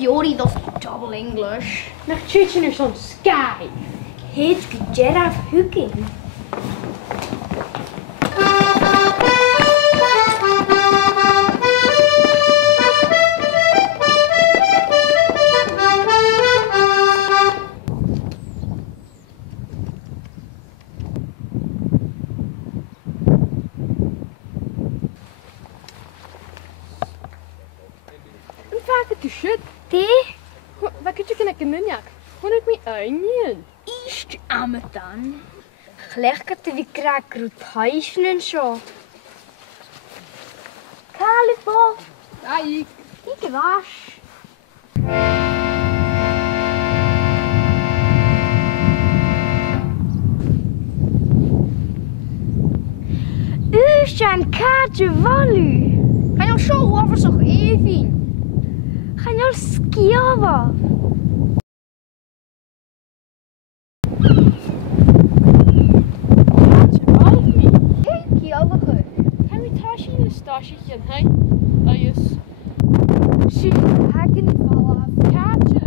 Fiori does double English. Nach teaching her some skive. Head good Gerard hooking. Wat kun je kunnen knunnjak? Hoe ik me onion? East Amadan. Gelijk dat we kraken uit huisje en zo. Kalifo. Ja, ik was. Zijn kaartje valu. Ga je zo over zo even? Ga je skive? Starsaich en hij, dat is super hakken vallen kaartje.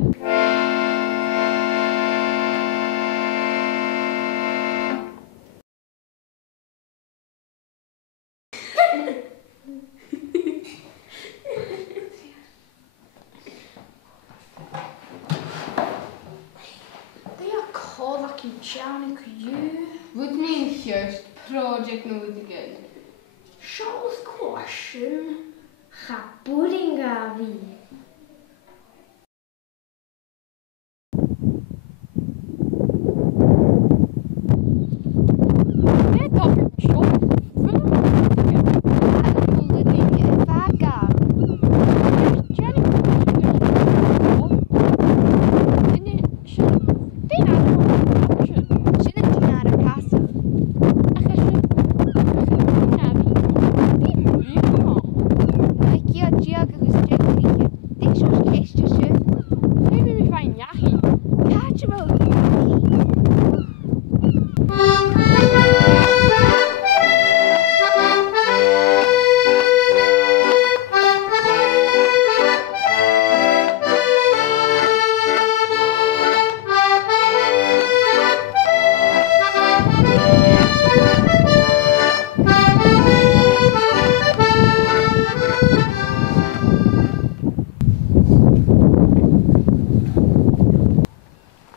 Wat neem je project nooit again? Charles question. Ga pudding gavi.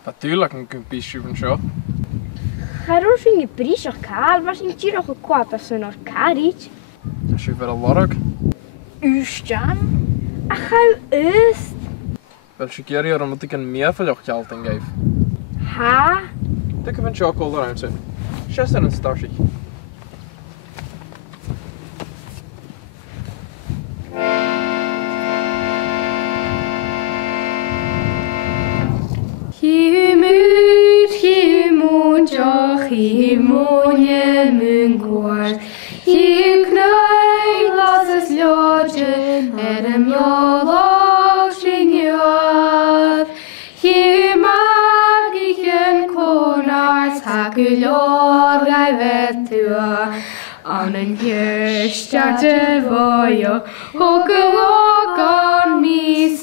Natuurlijk een kumpje van zo. Ga er ook een prijs op kaal, maar zijn hier nog een kwart als ze nog kaart. Dat is wel werk. Uurstjan? Ach, ga eerst. Wel, je keer hier omdat ik een meer van jouw geld ingeef. Ha? Ik heb een chocolade eruit zijn. 6 en een starsaich. Himonje mijn goord, hier knui las het ljootje, hem jolog zing je af. Hier mag ik een konaars, hak u lor, gij wet u aan een kerstjaartje voor je, ook een lok aan mij